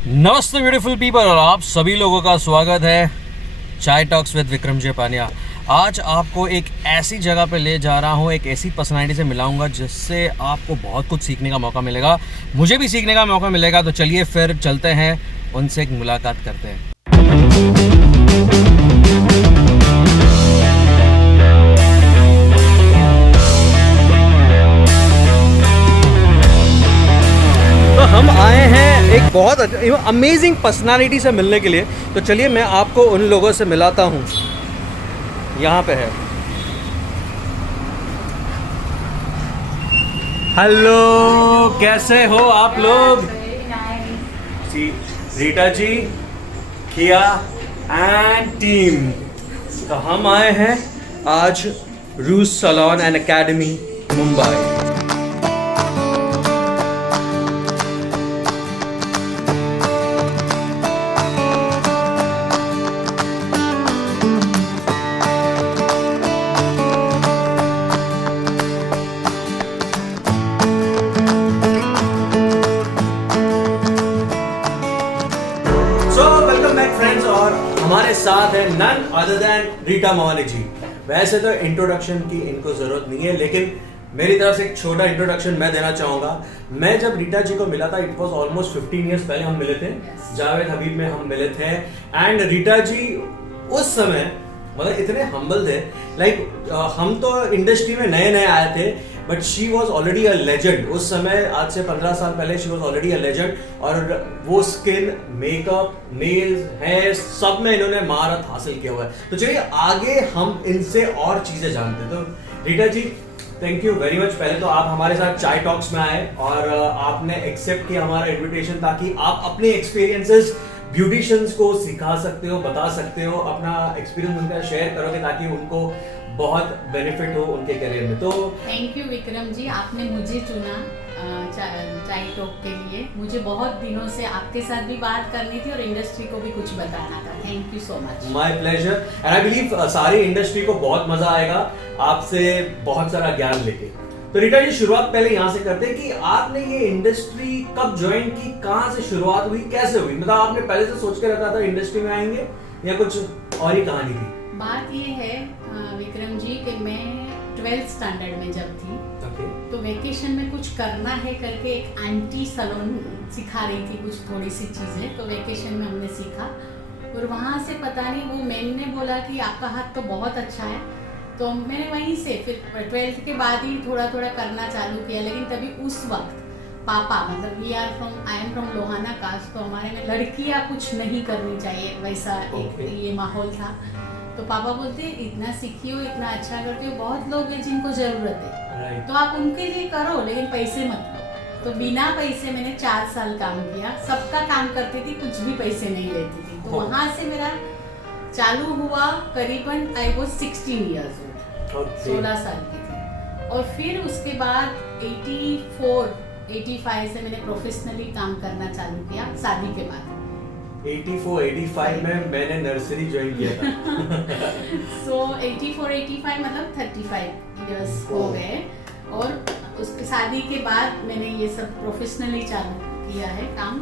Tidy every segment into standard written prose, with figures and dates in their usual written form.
नमस्ते beautiful people और आप सभी लोगों का स्वागत है चाय टॉक्स विद विक्रम जे पानिया। आज आपको एक ऐसी जगह पे ले जा रहा हूँ, एक ऐसी पर्सनालिटी से मिलाऊंगा जिससे आपको बहुत कुछ सीखने का मौका मिलेगा, मुझे भी सीखने का मौका मिलेगा। तो चलिए फिर चलते हैं, उनसे एक मुलाकात करते हैं। तो हम आए हैं एक बहुत अमेजिंग पर्सनालिटी से मिलने के लिए। तो चलिए मैं आपको उन लोगों से मिलाता हूँ। यहाँ पे है। हेलो, कैसे हो आप लोग? जी, रीटा जी, किया एंड टीम। तो हम आए हैं आज रूस सैलून एंड एकेडमी मुंबई। हमारे साथ है none other than Rita Mohali ji. वैसे तो इंट्रोडक्शन की इनको जरूरत नहीं है, लेकिन मेरी तरफ से एक छोटा इंट्रोडक्शन मैं देना चाहूंगा। मैं जब रीटा जी को मिला था, इट वाज ऑलमोस्ट 15 इयर्स पहले हम मिले थे। जावेद हबीब में हम मिले थे एंड रीटा जी उस समय मतलब इतने हम्बल थे। हम तो इंडस्ट्री में नए नए आए थे, but she was already a legend. उस समय आज से 15 साल पहले she was already a legend. और वो स्किन, मेकअप, नेल्स, हेयर सब में इन्होंने महारत हासिल किया हुआ है। तो चलिए आगे हम इनसे और चीजें जानते हैं। तो रीटा जी, थैंक यू वेरी मच। पहले तो आप हमारे साथ चाय टॉक्स में आए और आपने एक्सेप्ट किया हमारा इन्विटेशन, ताकि आप अपने एक्सपीरियंसेस ब्यूटिशियंस को सिखा सकते हो, बता सकते हो, अपना एक्सपीरियंस उनका शेयर करोगे ताकि उनको बहुत बेनिफिट हो उनके करियर में। तो थैंक यू विक्रम जी, आपने मुझे चुना चाय टॉक के लिए। मुझे बहुत दिनों से आपके साथ भी बात करनी थी और इंडस्ट्री को भी कुछ बताना था। Thank you so much. My pleasure and I believe सारी इंडस्ट्री को बहुत मजा आएगा आपसे बहुत सारा ज्ञान लेके। तो रीटा जी, शुरुआत पहले यहाँ से करते हैं कि आपने ये इंडस्ट्री कब ज्वाइन की, कहाँ से शुरुआत हुई, कैसे हुई? मतलब आपने पहले से सोच के रखा था इंडस्ट्री में आएंगे या कुछ और ही कहानी थी? बात ये है विक्रम जी कि मैं 12th स्टैंडर्ड में जब थी, तो वेकेशन में कुछ करना है करके एक आंटी सैलून सिखा रही थी कुछ थोड़ी सी चीज़ें। तो वेकेशन में हमने सीखा और वहाँ से पता नहीं वो मैम ने बोला कि आपका हाथ तो बहुत अच्छा है। तो मैंने वहीं से फिर 12th के बाद ही थोड़ा थोड़ा करना चालू किया। लेकिन तभी उस वक्त पापा, मतलब I am from Lohana caste, तो हमारे में लड़कियां कुछ नहीं करनी चाहिए, वैसा एक ये माहौल था। तो पापा बोलते इतना सीखी हो, इतना अच्छा करते हो, बहुत लोग हैं जिनको जरूरत है, तो आप उनके लिए करो लेकिन पैसे मत लो। तो बिना पैसे मैंने 4 साल काम किया, सबका काम करती थी, कुछ भी पैसे नहीं लेती थी। तो वहां से मेरा चालू हुआ। करीबन आई वॉज 16 ईयर्स ओल्ड, 16 साल की थी। और फिर उसके बाद 85 से मैंने प्रोफेशनली काम करना चालू किया शादी के बाद। 85 में मैंने नर्सरी ज्वाइन किया था। सो 85 मतलब 35 इयर्स हो गए। और उसके शादी के बाद मैंने ये सब प्रोफेशनली चालू किया है काम।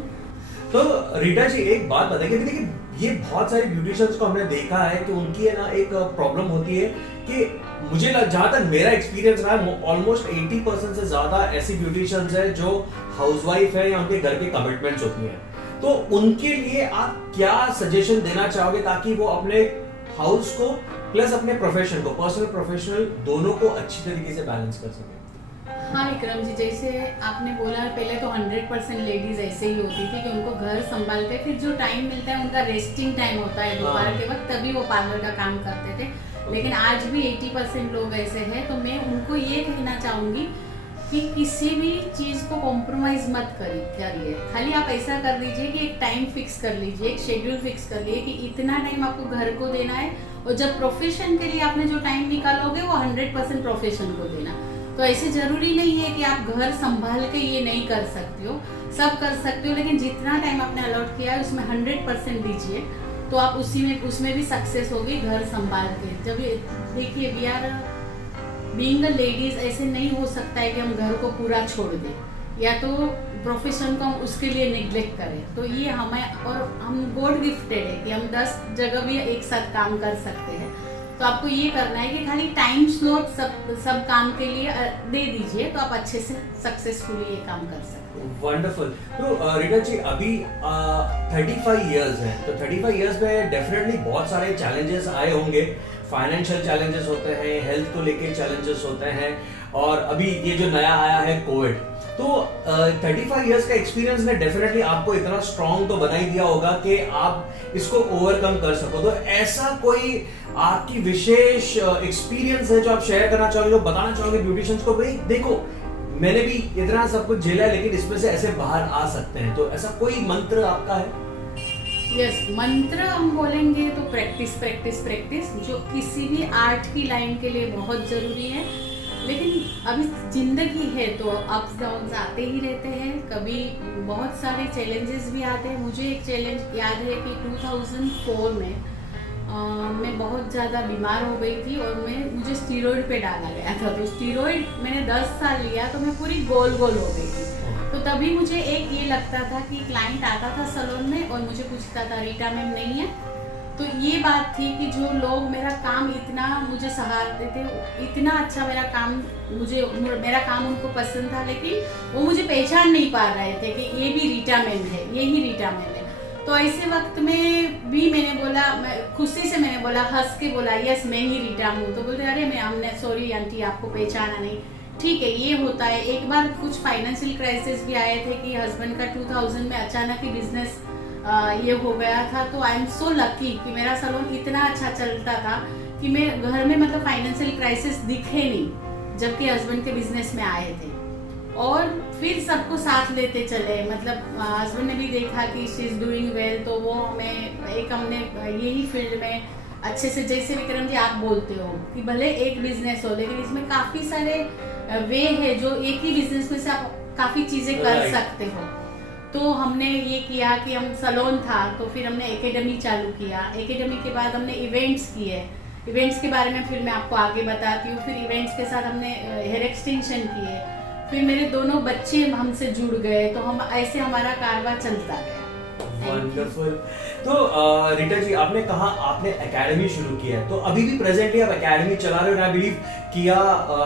तो रीटा जी, एक बात बताइए, देखिए ये बहुत सारे ब्यूटिशियंस को हमने देखा है कि उनकी है ना एक प्रॉब्लम होती है कि मुझे जहाँ तक मेरा एक्सपीरियंस रहा है, ऑलमोस्ट 80% से ज्यादा ऐसी ब्यूटिशियंस है जो हाउसवाइफ है या उनके घर के कमिटमेंट्स होती हैं। तो उनके लिए आप क्या सजेशन देना चाहोगे ताकि वो अपने हाउस को प्लस अपने प्रोफेशन को, पर्सनल प्रोफेशनल दोनों को अच्छी तरीके से बैलेंस कर सके? हाँ विक्रम जी, जैसे आपने बोला पहले तो 100% लेडीज ऐसे ही होती थी कि उनको घर संभालते, फिर जो टाइम मिलता है उनका रेस्टिंग टाइम होता है दोपहर के वक्त, तभी वो पार्लर का काम करते थे। लेकिन आज भी 80% लोग ऐसे हैं। तो मैं उनको ये कहना चाहूँगी कि किसी भी चीज़ को कॉम्प्रोमाइज़ मत करिए। खाली आप ऐसा कर लीजिए कि एक टाइम फिक्स कर लीजिए, एक शेड्यूल फिक्स कर लीजिए कि इतना टाइम आपको घर को देना है, और जब प्रोफेशन के लिए आपने जो टाइम निकालोगे वो 100% प्रोफेशन को देना। तो ऐसे जरूरी नहीं है कि आप घर संभाल के ये नहीं कर सकते हो, सब कर सकते हो, लेकिन जितना टाइम आपने अलॉट किया है उसमें 100% दीजिए, तो आप उसमें भी सक्सेस होगी घर संभाल के। जब देखिए we are being a ladies, ऐसे नहीं हो सकता है कि हम घर को पूरा छोड़ दें। या तो प्रोफेशन को हम उसके लिए निग्लेक्ट करें। तो ये हमें, और हम गॉड गिफ्टेड है कि हम 10 जगह भी एक साथ काम कर सकते हैं। तो आपको ये करना है कि खाली टाइम स्लॉट सब काम के लिए दे दीजिए, तो आप अच्छे से सक्सेसफुली ये काम कर सकते हैं। वंडरफुल। तो रीटा जी अभी 35 इयर्स हैं, तो 35 इयर्स में डेफिनेटली बहुत सारे चैलेंजेस आए होंगे। फाइनेंशियल चैलेंजेस होते हैं, हेल्थ को लेके चैलेंजेस होते हैं, और अभी ये जो नया आया है कोविड। तो 35 इयर्स का एक्सपीरियंस ने डेफिनेटली आपको इतना स्ट्रॉन्ग तो बना ही दिया होगा कि आप इसको ओवरकम कर सको। तो ऐसा कोई आपकी विशेष एक्सपीरियंस है जो आप शेयर करना चाहोगे, जो बताना चाहोगे ब्यूटिशियंस को, भाई देखो मैंने भी इतना सब कुछ झेला है लेकिन इसमें से ऐसे बाहर आ सकते हैं। तो ऐसा कोई मंत्र आपका है? यस, मंत्र हम बोलेंगे तो प्रैक्टिस प्रैक्टिस प्रैक्टिस, जो किसी भी आर्ट की लाइन के लिए बहुत ज़रूरी है। लेकिन अभी ज़िंदगी है तो अप्स डाउन्स आते ही रहते हैं, कभी बहुत सारे चैलेंजेस भी आते हैं। मुझे एक चैलेंज याद है कि 2004 में मैं बहुत ज़्यादा बीमार हो गई थी और मुझे स्टीरॉयड पे डाला गया था। तो स्टीरॉयड मैंने 10 साल लिया तो मैं पूरी गोल हो गई थी। तो तभी मुझे एक ये लगता था कि क्लाइंट आता था सैलून में और मुझे पूछता था रीटा मैम नहीं है। तो ये बात थी कि जो लोग मेरा काम इतना मुझे सराहते थे, इतना अच्छा मेरा काम उनको पसंद था, लेकिन वो मुझे पहचान नहीं पा रहे थे कि ये भी रीटा मैम है, यही रीटा मैम है। तो ऐसे वक्त में भी मैंने बोला, खुशी से मैंने बोला, हंस के बोला, यस मैं ही रीटा हूँ। तो बोलते अरे मैं हमने सॉरी आंटी आपको पहचाना नहीं। ठीक है, ये होता है। एक बार कुछ फाइनेंशियल क्राइसिस भी आए थे कि हस्बैंड का 2000 में अचानक ही बिजनेस ये हो गया था। तो आई एम सो लकी कि मेरा सैलून इतना अच्छा चलता था कि मैं घर में मतलब फाइनेंशियल क्राइसिस दिखे नहीं, जबकि हस्बैंड के बिजनेस में आए थे। और फिर सबको साथ लेते चले, मतलब हस्बैंड ने भी देखा कि शी इज डूइंग वेल, तो वो हमने यही फील्ड में अच्छे से, जैसे विक्रम जी आप बोलते हो कि भले एक बिजनेस हो लेकिन इसमें काफ़ी सारे वे है जो एक ही बिजनेस में से आप काफ़ी चीज़ें कर सकते हो। तो हमने ये किया कि हम सैलून था तो फिर हमने एकेडमी चालू किया। एकेडमी के बाद हमने इवेंट्स किए, इवेंट्स के बारे में फिर मैं आपको आगे बताती हूँ। फिर इवेंट्स के साथ हमने हेयर एक्सटेंशन किए, फिर मेरे दोनों बच्चे हमसे जुड़ गए, तो हम ऐसे हमारा कारोबार चलता गया। वंडरफुल। तो रीटा जी आपने कहा आपने एकेडमी शुरू किया है, तो अभी भी प्रेजेंटली आप एकेडमी चला रहे हो, आई बिलीव किया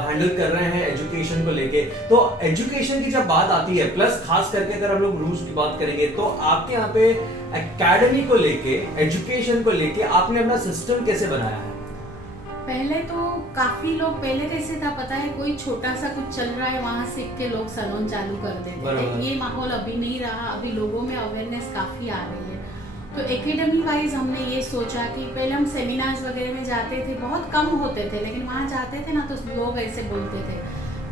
हैंडल कर रहे हैं एजुकेशन को लेके। तो एजुकेशन की जब बात आती है, प्लस खास करके अगर हम लोग रूल्स की बात करेंगे, तो आपके यहाँ पे एकेडमी को लेके, एजुकेशन को लेके आपने अपना सिस्टम कैसे बनाया है? पहले तो काफी लोग, पहले कैसे था पता है, कोई छोटा सा कुछ चल रहा है वहाँ सीख के लोग सैलून चालू कर देते थे। ये माहौल अभी नहीं रहा, अभी लोगों में अवेयरनेस काफी आ रही है। तो एकेडमी वाइज हमने ये सोचा कि पहले हम सेमिनार्स वगैरह में जाते थे, बहुत कम होते थे, लेकिन वहाँ जाते थे ना तो लोग ऐसे बोलते थे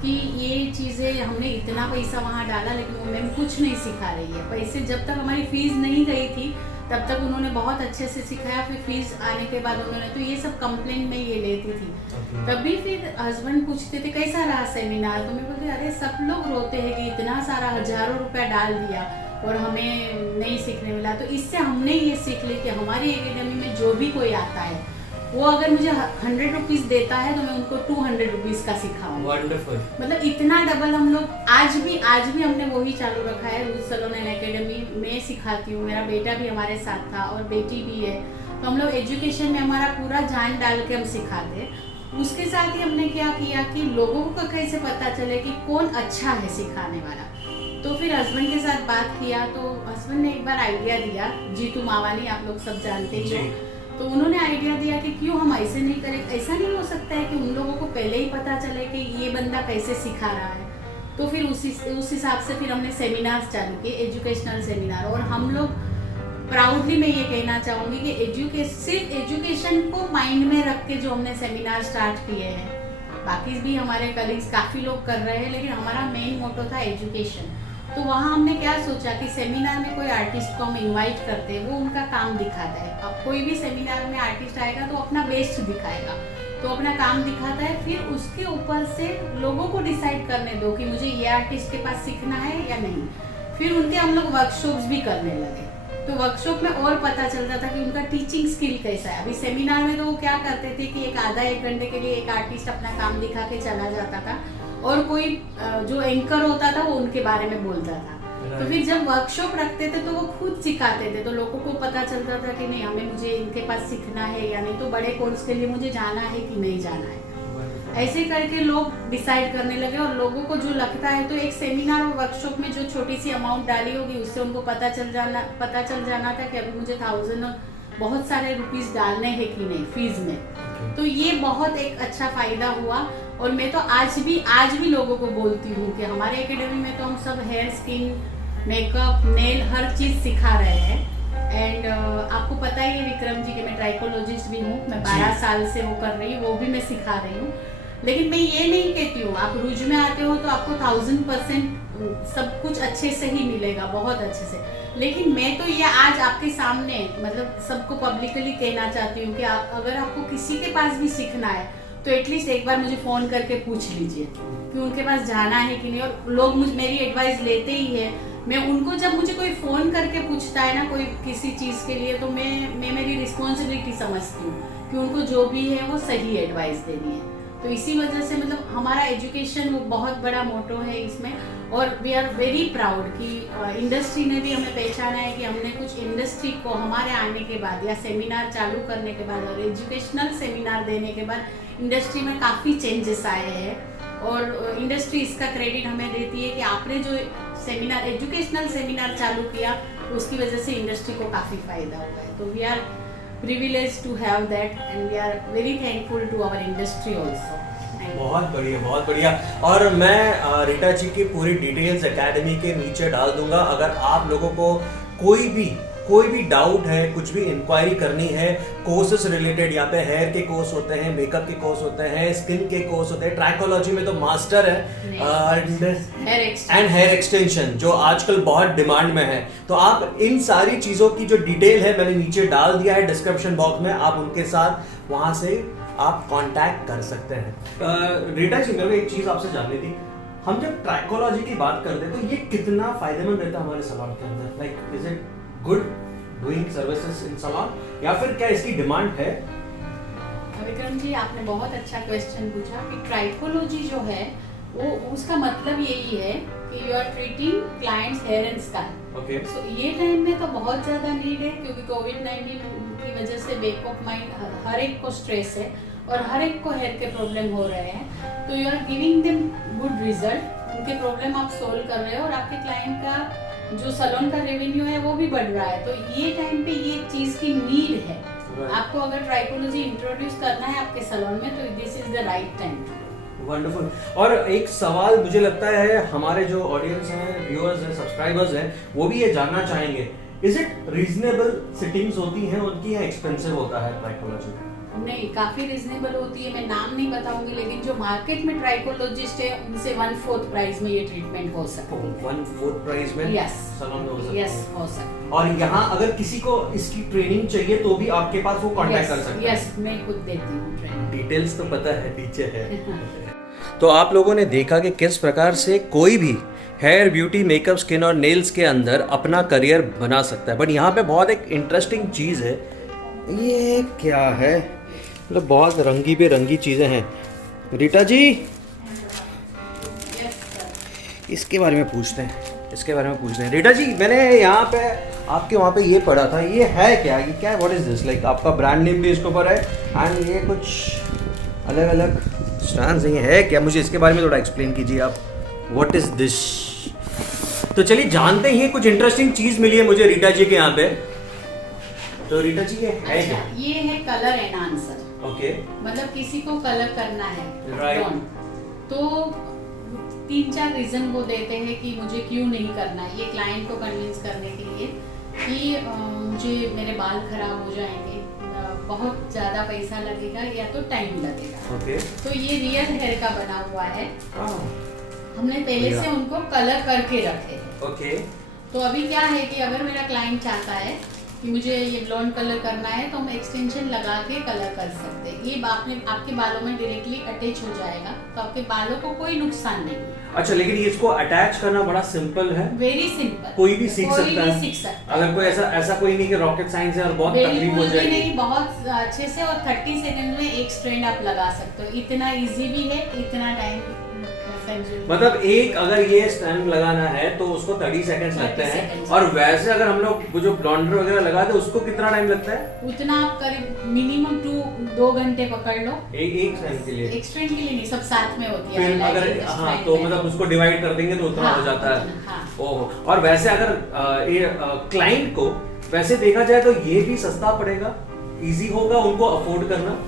कि ये चीज़ें हमने इतना पैसा वहाँ डाला लेकिन वो मैम कुछ नहीं सिखा रही है। पैसे जब तक हमारी फीस नहीं गई थी तब तक उन्होंने बहुत अच्छे से सिखाया, फिर फीस आने के बाद उन्होंने, तो ये सब कंप्लेंट में ये लेती थी। तभी फिर हस्बैंड पूछते थे कैसा रहा सेमिनार, तो मैं बोलती अरे सब लोग रोते हैं कि इतना सारा हजारों रुपया डाल दिया और हमें नहीं सीखने मिला। तो इससे हमने ये सीख ली कि हमारी एकेडमी में जो भी कोई आता है वो अगर मुझे 100 रुपीज़ देता है तो मैं उनको 200 रुपीज़ का सिखाऊंगी। वंडरफुल। मतलब इतना डबल हम लोग आज भी हमने वही चालू रखा है, रूज सैलून एंड एकेडमी। मैं सिखाती हूँ, मेरा बेटा भी हमारे साथ था और बेटी भी है, तो हम लोग एजुकेशन में हमारा पूरा जान डाल के हम सिखाते हैं। उसके साथ ही हमने क्या किया कि लोगों को कैसे पता चले कि कौन अच्छा है सिखाने वाला। तो फिर हस्बैंड के साथ बात किया, तो हस्बैंड ने एक बार आइडिया दिया, जीतू मावानी आप लोग सब जानते ही हो, तो उन्होंने आइडिया दिया कि क्यों हम ऐसे नहीं करें, ऐसा नहीं हो सकता है कि उन लोगों को पहले ही पता चले कि ये बंदा कैसे सिखा रहा है। तो फिर उस हिसाब से फिर हमने सेमिनार्स चालू किए, एजुकेशनल सेमिनार। और हम लोग प्राउडली मैं ये कहना चाहूँगी कि सिर्फ एजुकेशन को माइंड में रख के जो हमने सेमिनार स्टार्ट किए हैं, बाकी भी हमारे कलीग्स काफ़ी लोग कर रहे हैं, लेकिन हमारा मेन मोटो था एजुकेशन। तो वहाँ हमने क्या सोचा कि सेमिनार में कोई आर्टिस्ट को हम इनवाइट करते हैं, वो उनका काम दिखाता है। अब कोई भी सेमिनार में आर्टिस्ट आएगा तो अपना बेस्ट दिखाएगा, तो अपना काम दिखाता है, फिर उसके ऊपर से लोगों को डिसाइड करने दो कि मुझे ये आर्टिस्ट के पास सीखना है या नहीं। फिर उनके हम लोग वर्कशॉप्स भी करने लगे। तो तो वर्कशॉप में और पता चलता था कि उनका टीचिंग स्किल कैसा है। अभी सेमिनार में तो वो क्या करते थे कि एक आधा एक घंटे के लिए एक आर्टिस्ट अपना काम दिखा के चला जाता था और कोई जो एंकर होता था वो उनके बारे में बोलता था। तो फिर जब वर्कशॉप रखते थे तो वो खुद सिखाते थे, तो लोगों को पता चलता था कि नहीं हमें मुझे इनके पास सीखना है या नहीं, तो बड़े कोर्स के लिए मुझे जाना है कि नहीं जाना है। ऐसे करके लोग डिसाइड करने लगे और लोगों को जो लगता है, तो एक सेमिनार और वर्कशॉप में जो छोटी सी अमाउंट डाली होगी उससे उनको पता चल जाना था कि अभी मुझे 1000 बहुत सारे रुपीस डालने हैं कि नहीं फीस में। तो ये बहुत एक अच्छा फायदा हुआ। और मैं तो आज भी लोगों को बोलती हूँ कि हमारे एकेडमी में तो हम सब हेयर, स्किन, मेकअप, नेल हर चीज़ सिखा रहे हैं। एंड आपको पता ही है विक्रम जी कि मैं ट्राइकोलॉजिस्ट भी हूँ, मैं 12 साल से वो कर रही हूँ, वो भी मैं सिखा रही हूँ। लेकिन मैं ये नहीं कहती हूँ आप रूज में आते हो तो आपको 1000% सब कुछ अच्छे से ही मिलेगा, बहुत अच्छे से। लेकिन मैं तो ये आज आपके सामने मतलब सबको पब्लिकली कहना चाहती हूँ कि अगर आपको किसी के पास भी सीखना है तो एटलीस्ट एक बार मुझे फ़ोन करके पूछ लीजिए कि उनके पास जाना है कि नहीं। और लोग मेरी एडवाइस लेते ही है। मैं उनको जब मुझे कोई फ़ोन करके पूछता है ना कोई किसी चीज़ के लिए, तो मैं मेरी रिस्पॉन्सिबिलिटी समझती हूँ कि उनको जो भी है वो सही एडवाइस देनी है। तो इसी वजह से मतलब हमारा एजुकेशन वो बहुत बड़ा मोटो है इसमें। और वी आर वेरी प्राउड कि इंडस्ट्री ने भी हमें पहचाना है कि हमने कुछ इंडस्ट्री को हमारे आने के बाद या सेमिनार चालू करने के बाद और एजुकेशनल सेमिनार देने के बाद इंडस्ट्री में काफ़ी चेंजेस आए हैं। और इंडस्ट्री इसका क्रेडिट हमें देती है कि आपने जो सेमिनार एजुकेशनल सेमिनार चालू किया उसकी वजह से इंडस्ट्री को काफ़ी फ़ायदा हुआ है। तो we are privileged to have that and we are very thankful to our industry also. बहुत बढ़िया, बहुत बढ़िया। और मैं रीटा जी की पूरी डिटेल्स एकेडमी के नीचे डाल दूंगा। अगर आप लोगों को कोई भी डाउट है, कुछ भी इंक्वायरी करनी है, कोर्सेस रिलेटेड, यहाँ पे हेयर के कोर्स होते हैं, मेकअप के कोर्स होते हैं, स्किन के कोर्स होते हैं, ट्राइकोलॉजी में तो मास्टर है एंड हेयर एक्सटेंशन जो आजकल बहुत डिमांड में है। तो आप इन सारी चीज़ों की जो डिटेल है मैंने नीचे डाल दिया है डिस्क्रिप्शन बॉक्स में, आप उनके साथ वहाँ से आप कांटेक्ट कर सकते हैं। रीटा जी, मेरे को एक चीज़ आपसे जाननी थी, हम जब ट्राइकोलॉजी की बात करते हैं तो ये कितना फायदेमंद रहता है हमारे सलून के अंदर? Like is it good doing services in salon या फिर क्या इसकी डिमांड है? विक्रम जी, आपने बहुत अच्छा क्वेश्चन पूछा कि ट्राइकोलॉजी जो है वो उसका मतलब यही है कि you are treating clients hair and skin. Okay. So ये टाइम में तो बहुत ज़्यादा नीड है क्योंकि कोविड-19 की वजह से बैक ऑफ माइंड हर एक को स्ट्रेस है और हर एक को हेयर के प्रॉब्लम हो रहे हैं। तो you are giving them good result, उनके प्रॉब्लम आप सोल्व कर रहे हो और आपके क्लाइंट का जो सैलून का रेवेन्यू है वो भी बढ़ रहा है। तो ये टाइम पे ये चीज़ की नीड है। आपको अगर ट्राइकोलॉजी इंट्रोड्यूस करना है आपके सैलून में तो this is the right time. Wonderful. और एक सवाल मुझे लगता है हमारे जो ऑडियंस हैं, व्यूअर्स हैं, सब्सक्राइबर्स हैं, वो भी ये जानना चाहेंगे, इज इट रीजनेबल सिटिंग्स होती हैं उनकी या एक्सपेंसिव होता है ट्राइकोलॉजी? नहीं, काफ़ी रिजनेबल होती है। मैं नाम नहीं बताऊंगी लेकिन जो मार्केट में ट्राइकोलॉजिस्ट है उनसे 1/4 प्राइस में ये ट्रीटमेंट हो सकती है। 1/4 प्राइस में सैलून में हो सकती है? यस, हो सकती है। और यहाँ अगर किसी को इसकी ट्रेनिंग चाहिए तो भी आपके पास वो कांटेक्ट कर सकते हैं? यस, मैं खुद देती हूँ ट्रेनिंग। डिटेल्स तो पता है, नीचे है। तो आप लोगों ने देखा कि किस प्रकार से कोई भी हेयर, ब्यूटी, मेकअप, स्किन और नेल्स के अंदर अपना करियर बना सकता है। बट यहाँ पे बहुत एक इंटरेस्टिंग चीज़ है, ये क्या है, मतलब बहुत रंगी बेरंगी चीज़ें हैं। रीटा जी, इसके बारे में पूछते हैं, रीटा जी, मैंने यहाँ पे आपके वहाँ पे ये पढ़ा था, ये है क्या, ये क्या है, व्हाट इज दिस? लाइक आपका ब्रांड नेम भी इसके ऊपर है एंड ये कुछ अलग अलग स्टैंड्स है क्या? मुझे इसके बारे में थोड़ा एक्सप्लेन कीजिए आप, व्हाट इज दिस? तो चलिए जानते हैं, कुछ इंटरेस्टिंग चीज़ मिली है मुझे रीटा जी के यहाँ पे। तो रीटा जी ये है क्या? ये है कलर एनहांसर। ओके। मतलब किसी को कलर करना है, राइट, तो 3-4 रीजन वो देते हैं कि मुझे क्यों नहीं करना है। ये क्लाइंट को कन्विंस करने के लिए कि मुझे मेरे बाल खराब हो जाएंगे, बहुत ज़्यादा पैसा लगेगा या तो टाइम लगेगा। ओके। तो ये रियल हेयर का बना हुआ है। हमने पहले से उनको कलर करके रखे हैं। ओके। तो अभी क्या है कि अगर मेरा क्लाइंट चाहता है कि मुझे ये ब्लॉन्ड कलर करना है तो हम एक्सटेंशन लगा के कलर कर सकते हैं। ये आपके बालों में डायरेक्टली अटैच हो जाएगा, तो आपके बालों को कोई नुकसान नहीं है। अच्छा, लेकिन ये इसको अटैच करना बड़ा सिंपल है, वेरी सिंपल, कोई भी सीख सकता है। अगर कोई ऐसा कोई नहीं कि रॉकेट साइंस है और बहुत तकलीफ हो जाएगी। नहीं, बहुत अच्छे से, और 30 सेकंड में एक स्ट्रैंड आप लगा सकते हो। इतना इजी भी है, इतना टाइम मतलब एक अगर ये स्टैंड लगाना है तो उसको 30 सेकंड्स लगते हैं, और वैसे अगर हम लोग जो ब्लॉन्डर वगैरह लगाते हैं उसको कितना टाइम लगता है? उतना आप करीब मिनिमम 2 घंटे पकड़ लो एक स्टैंड के लिए। एक स्ट्रैंड के लिए नहीं, सब साथ में होती है। फिर अगर तो मतलब उसको डिवाइड कर देंगे तो उतना हो जाता है। ओह, और वैसे अगर ये क्लाइंट को वैसे देखा जाए तो ये भी सस्ता पड़ेगा, इजी होगा उनको अफोर्ड करना।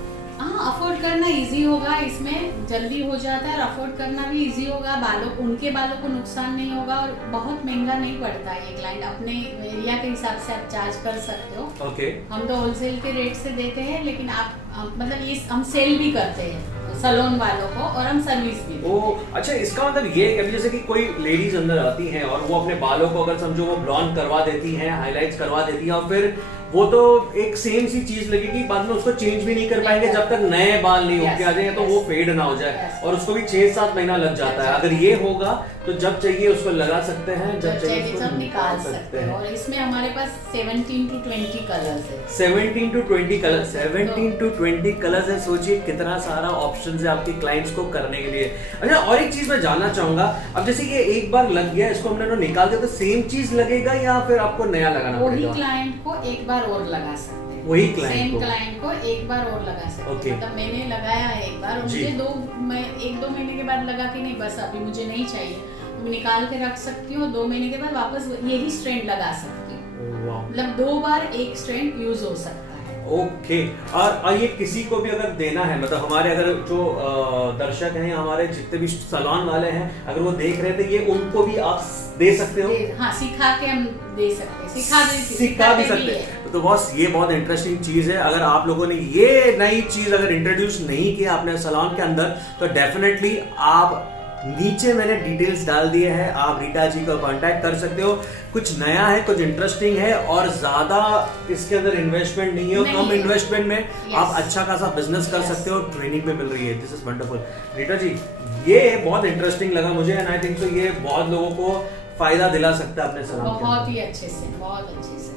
अफोर्ड करना इजी होगा, इसमें जल्दी हो जाता है, और अफोर्ड करना भी इजी होगा। उनके बालों को नुकसान नहीं होगा, और बहुत महंगा नहीं पड़ता है। ये क्लाइंट अपने एरिया के हिसाब से आप चार्ज कर सकते हो। ओके। हम तो होलसेल के रेट से देते हैं, लेकिन आप मतलब ये हम सेल भी करते हैं सैलून वालों को, और हम सर्विस भी देते हैं। अच्छा, इसका मतलब ये है कि जैसे कि कोई लेडीज अंदर आती हैं और वो अपने बालों को अगर समझो वो ब्लॉन्ड करवा देती हैं, हाइलाइट्स करवा देती हैं, और फिर वो तो एक सेम सी चीज लगेगी, बाद में उसको चेंज भी नहीं कर पाएंगे जब तक नए बाल नहीं होके आ जाएंगे, तो वो फेड ना हो जाए, और उसको भी 6-7 महीना लग जाता है। अगर ये होगा तो जब चाहिए उसको लगा सकते हैं, जब चाहिए उसको निकाल सकते हैं। और इसमें हमारे पास 17 to 20 कलर्स है। 17 to 20 कलर्स, 17 to 20 कलर्स है। सोचिए कितना सारा ऑप्शन है आपके क्लाइंट्स को करने के लिए। अच्छा, और एक चीज मैं जानना चाहूंगा, अब जैसे ये एक बार लग गया, इसको हमने निकाल दिया, तो सेम चीज लगेगा या फिर आपको नया लगाना पड़ेगा? वही क्लाइंट को एक बार और लगा सकते हैं, वही क्लाइंट को एक बार और लगा सकते हैं। मतलब मैंने लगाया है एक बार, और मुझे 1-2 महीने के बाद लगा कि नहीं बस अभी मुझे नहीं चाहिए, तो निकाल के रख सकती हूँ। 2 महीने के बाद वापस यही स्ट्रैंड लगा सकती हूँ। मतलब 2 बार एक स्ट्रैंड यूज हो सकता है। ओके। और ये किसी को भी अगर देना है, मतलब हमारे अगर जो दर्शक हैं, हमारे जितने भी सैलून वाले हैं, अगर वो देख रहे थे, ये उनको भी आप दे सकते हो? हाँ, सिखा के हम दे सकते हैं, सिखा भी सकते हैं। तो बॉस, ये बहुत इंटरेस्टिंग चीज है। अगर आप लोगों ने ये नई चीज अगर इंट्रोड्यूस नहीं किया अपने सैलून के अंदर, तो डेफिनेटली आप नीचे मैंने डिटेल्स डाल दिए हैं, आप रीटा जी को कांटेक्ट कर सकते हो। कुछ नया है, कुछ इंटरेस्टिंग है, और ज्यादा इसके अंदर इन्वेस्टमेंट नहीं है, कम इन्वेस्टमेंट में आप अच्छा खासा बिजनेस कर सकते हो। ट्रेनिंग पे मिल रही है, दिस इज वंडरफुल। रीटा जी, ये बहुत इंटरेस्टिंग लगा मुझे, एंड आई थिंक सो ये बहुत लोगों को फायदा दिला सकता है अपने सैलून के। बहुत ही अच्छे से, बहुत अच्छे से।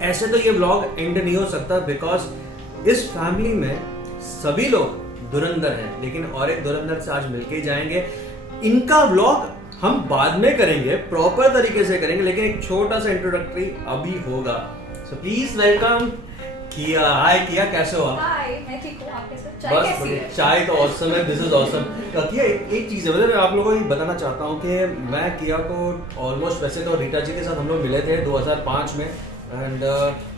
ऐसे तो ये व्लॉग एंड नहीं हो सकता, बिकॉज इस फैमिली में सभी लोग धुरंधर हैं, लेकिन और एक धुरंधर से आज मिलके ही जाएंगे। इनका व्लॉग हम बाद में करेंगे, प्रॉपर तरीके से करेंगे, लेकिन एक छोटा सा इंट्रोडक्टरी अभी होगा। सो प्लीज वेलकम किया। हाय किया, कैसे हो आप? हाय, मैं ठीक हूँ, आप कैसे? चाय कैसी है? चाय तो ऑसम है, दिस इज ऑसम। किया, एक चीज है, मतलब मैं आप लोगों को ये बताना चाहता हूँ कि मैं किया को ऑलमोस्ट, वैसे तो रीटा जी के साथ हम लोग मिले थे 2005 में, एंड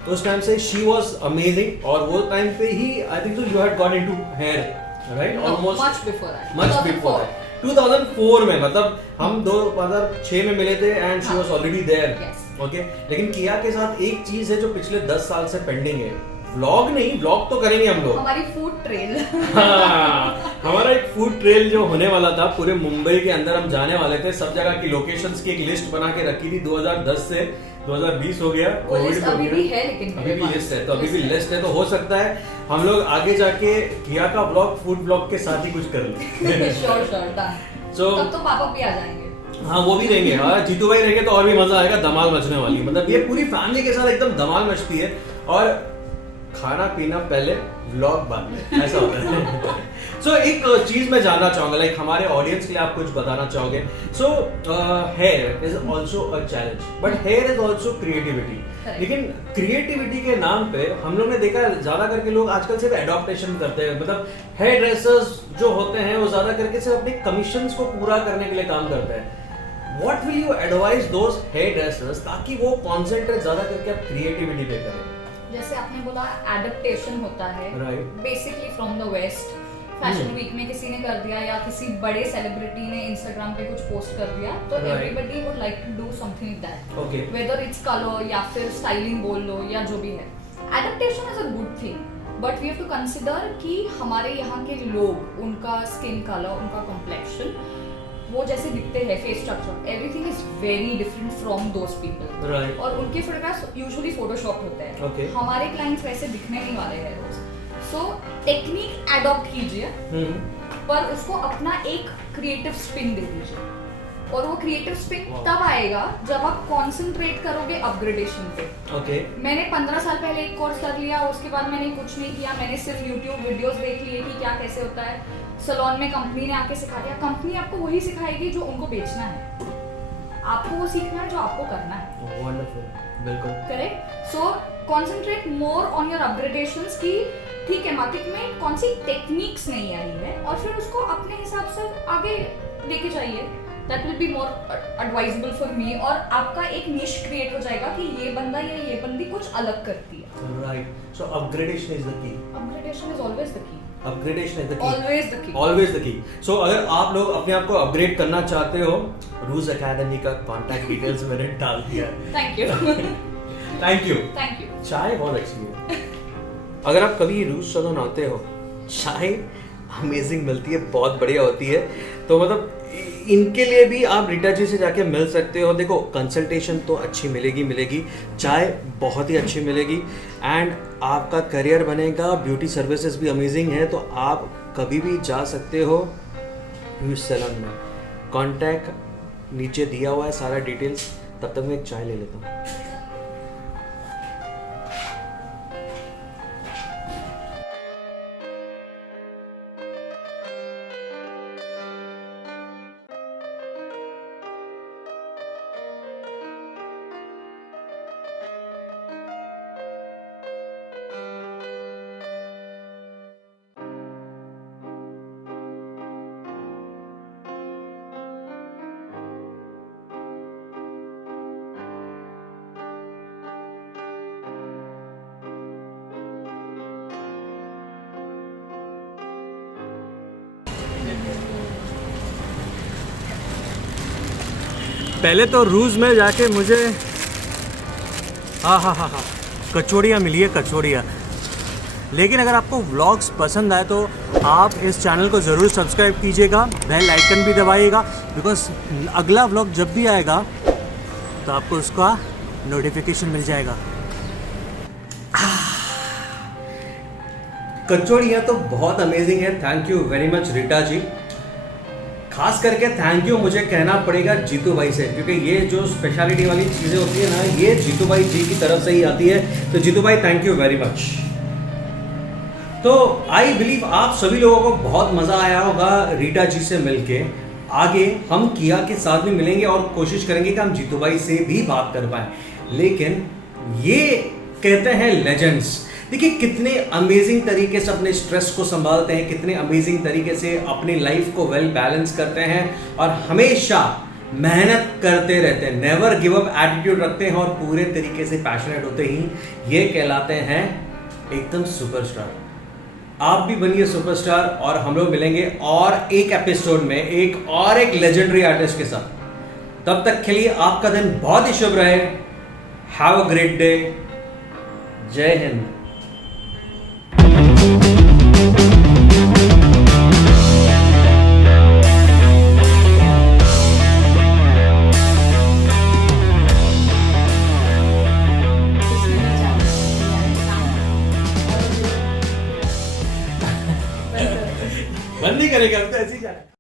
उस टाइम से शी वाज अमेजिंग, और वो टाइम पे ही I think so you had got into hair, right? Almost much before 2004 में, मतलब हम 2006 में मिले थे, and she was already there. Okay, लेकिन किया के साथ एक चीज है जो पिछले 10 साल से पेंडिंग है। व्लॉग नहीं, व्लॉग तो करेंगे हम लोग, हमारी फूड ट्रेल। हमारा एक फूड ट्रेल जो होने वाला था, पूरे मुंबई के अंदर हम जाने वाले थे, सब जगह की लोकेशंस की एक लिस्ट बना के रखी थी। 2010 से 2020 हो गया, अभी भी है, लेकिन अभी भी लिस्ट है, तो अभी भी लिस्ट है, तो हो सकता है हम लोग आगे जाके किया का ब्लॉग फूड ब्लॉग के साथ ही कुछ कर लें। Sure done. सो तब तो पापा भी आ जाएंगे। हाँ, वो भी रहेंगे। हाँ, जीतू भाई रहेंगे तो और भी मजा आएगा, धमाल मचने वाली। मतलब ये पूरी फैमिली के साथ एकदम धमाल मचती है, और खाना पीना पहले, व्लॉग बाद में, ऐसा होता है। सो एक चीज मैं जानना चाहूंगा, लाइक हमारे ऑडियंस के लिए आप कुछ बताना चाहोगे? So here is also a challenge, but here is also creativity. लेकिन क्रिएटिविटी के नाम पे हम लोग ने देखा ज्यादा करके लोग आजकल सिर्फ एडॉप्टेशन करते हैं, मतलब हेयर ड्रेसर्स जो होते हैं वो ज्यादा करके सिर्फ अपने कमीशंस को पूरा करने के लिए काम करते हैं। What will you advise those hair dressers, ताकि वो कॉन्सेंट्रेट ज्यादा करके आप क्रिएटिविटी पे करें? जैसे आपने बोला, एडप्टेशन होता है, basically from the west. Fashion week में किसी ने कर दिया, या किसी बड़े सेलिब्रिटी ने इंस्टाग्राम पे कुछ पोस्ट कर दिया, तो everybody would like to do something that, whether it's colour या फिर स्टाइलिंग बोल लो या जो भी है। Adaptation is a good thing, but we have to consider कि हमारे यहाँ के लोग, उनका स्किन कलर, उनका कॉम्प्लेक्शन वो जैसे दिखते हैं face structure, everything is very different from those people. Right. और उनके फोटोग्राफ्स यूजुअली फोटोशॉप होते हैं। Okay. हमारे क्लाइंट्स वैसे दिखने नहीं वाले हैं रोज। सो टेक्निक अडॉप्ट कीजिए, पर उसको अपना एक क्रिएटिव स्पिन दे दीजिए। और वो क्रिएटिव स्पिन तब आएगा जब आप कॉन्सेंट्रेट करोगे अपग्रेडेशन पे। ओके। मैंने 15 साल पहले एक कोर्स कर लिया, उसके बाद मैंने कुछ नहीं किया, मैंने सिर्फ यूट्यूब वीडियोस देख लिए कि क्या कैसे होता है। सैलून में कंपनी ने आके सिखा दिया, कंपनी आपको वही सिखाएगी जो उनको बेचना है, आपको वो सीखना है जो आपको करना है। वंडरफुल, बिल्कुल correct. So concentrate more on your upgradations की ठीक है मार्केट में कौन सी टेक्निक्स नहीं आई है, और फिर उसको अपने हिसाब से आगे लेके जाइए। That will be more advisable for me. और आपका एक निश क्रिएट हो जाएगा कि ये बंदा या ये बंदी कुछ अलग करती है। Right. So upgradation is the key. Upgradation is always the key. Upgradation is the key. Always the key. Always the key. So अगर आप लोग अपने आप को अपग्रेड करना चाहते हो, रूज एकेडमी का कांटेक्ट डिटेल्स मैंने डाल दिया है। Thank you. Thank you. Thank you. चाय बहुत अच्छी है। अगर आप कभी रूज सैलून आते हो, चाय अमेजिंग मिलती है, बहुत बढ़िया होती है। तो मतलब इनके लिए भी आप रीटा जी से जाके मिल सकते हो। देखो कंसल्टेशन तो अच्छी मिलेगी, चाय बहुत ही अच्छी मिलेगी, एंड आपका करियर बनेगा। ब्यूटी सर्विसेज भी अमेजिंग है, तो आप कभी भी जा सकते हो रूज सैलून में। कॉन्टैक्ट नीचे दिया हुआ है सारा डिटेल्स। तब तक मैं एक चाय ले लेता हूँ। पहले तो रूज में जाके मुझे हाँ कचौड़ियाँ मिली है, कचौड़ियाँ। लेकिन अगर आपको व्लॉग्स पसंद आए तो आप इस चैनल को ज़रूर सब्सक्राइब कीजिएगा, बेल आइकन भी दबाइएगा, बिकॉज अगला व्लॉग जब भी आएगा तो आपको उसका नोटिफिकेशन मिल जाएगा। कचौड़ियाँ तो बहुत अमेजिंग है। Thank you very much Rita ji. खास करके थैंक यू मुझे कहना पड़ेगा जीतू भाई से, क्योंकि ये जो स्पेशलिटी वाली चीज़ें होती है ना, ये जीतू भाई जी की तरफ से ही आती है। तो जीतू भाई थैंक यू वेरी मच। तो आई बिलीव आप सभी लोगों को बहुत मज़ा आया होगा रीटा जी से मिलके। आगे हम किया के साथ भी मिलेंगे और कोशिश करेंगे कि हम जीतू भाई से भी बात कर पाएँ। लेकिन ये कहते हैं लेजेंड्स, देखिए कितने अमेजिंग तरीके से अपने स्ट्रेस को संभालते हैं, कितने अमेजिंग तरीके से अपनी लाइफ को वेल बैलेंस करते हैं और हमेशा मेहनत करते रहते हैं, नेवर गिव अप एटीट्यूड रखते हैं और पूरे तरीके से पैशनेट होते ही ये कहलाते हैं एकदम सुपरस्टार। आप भी बनिए सुपरस्टार और हम लोग मिलेंगे और एक एपिसोड में एक लेजेंडरी आर्टिस्ट के साथ। तब तक के लिए आपका दिन बहुत ही शुभ रहे। Have a great day. जय हिंद। बंद नहीं करेगा, हम तो ऐसे